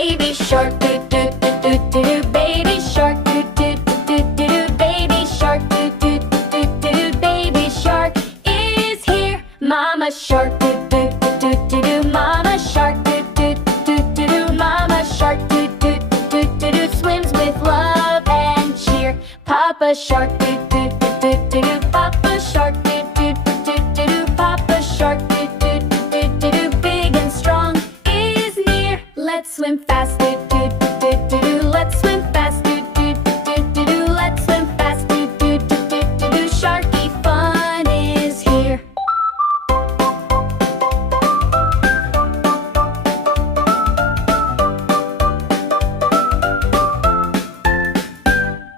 Baby shark, do do do do do do. Baby shark, do do do do do do. Baby shark, do do do do do. Baby shark is here. Mama shark, do do do do do. Mama shark, do do do do do. Mama shark, do do do do do. Swims with love and cheer. Papa shark, do do do do do. Papa shark, do do do do do. Papa shark, do do do do do. Big and strong is near. Let's swim fast, do do do do do. Let's swim fast, do do do do do. Let's swim fast, do do do do do. Sharky fun is here.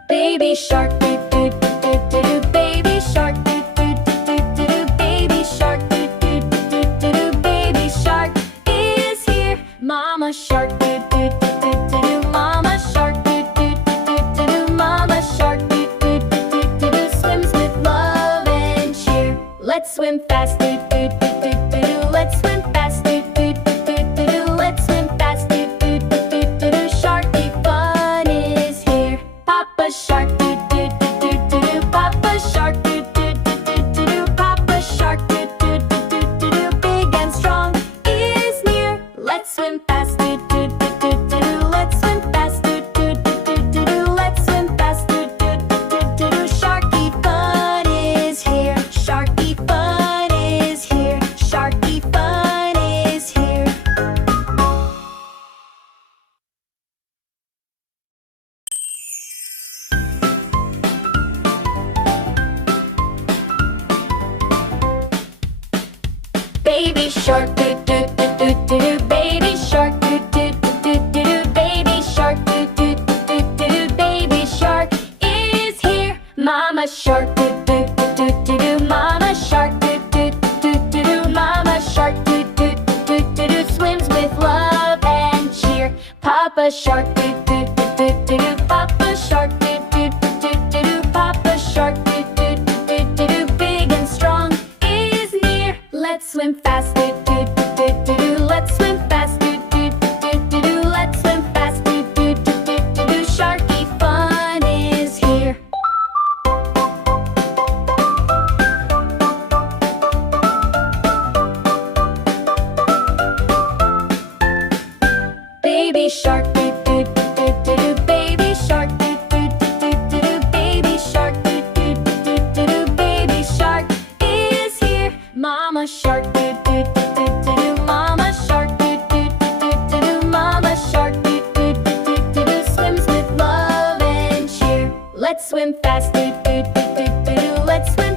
Baby shark, do do do do do. Baby shark, do do do do do. Baby shark, do do do do do. Baby shark is here. Mama shark, do do do do do. Mama shark, do do do do do. Mama shark, do do do do do. Swims with love and cheer. Let's swim fast, do do do do do. Let's swim fast, do do do do do. Let's swim fast, do do do do do. Sharky fun is here. Papa shark, do do do do do. Papa shark, do do do do do. Papa shark, do do do do do. Big and strong is near. Let's swim fast, do do do do do. Let's swim fast, do do do do do. Let's swim fast, do do do do. Sharky fun is here. Sharky fun is here. Sharky fun is here. Baby shark, do do do do do. Baby shark, do do do do do. Baby shark, do do do do do. Baby shark is here. Mama shark, do do do do do. Mama shark, do do do do do. Mama shark, do do do do do. Swims with love and cheer. Papa shark, do do do do do. Papa shark, do do do do do. Papa shark, do do do do do. Big and strong is near. Let's swim fast, do do do do do. Let's swim fast, do do do do do. Let's swim fast, do do do do do. Sharky fun is here. Baby shark, do do do do do. Baby shark, do do do do do. Baby shark is here. Mama shark, do do do do do. Mama shark, do do do do do. Papa shark, do do do do do. Papa shark, do do do do do. Let's swim fast, do do do do do. Let's swim fast, do do do do do. Let's swim fast, do do do do do. Let's swim fast, do do do do do. Sharky fun is here. Baby shark, do do do do do. Baby shark, do do do do do. Baby shark, do do do do do. Baby shark is here. Mama shark, do do do do do. Mama shark, do do do do do. Mama shark, do do do do do. Swims with love and cheer. Let's swim fast, do do do do do. Let's swim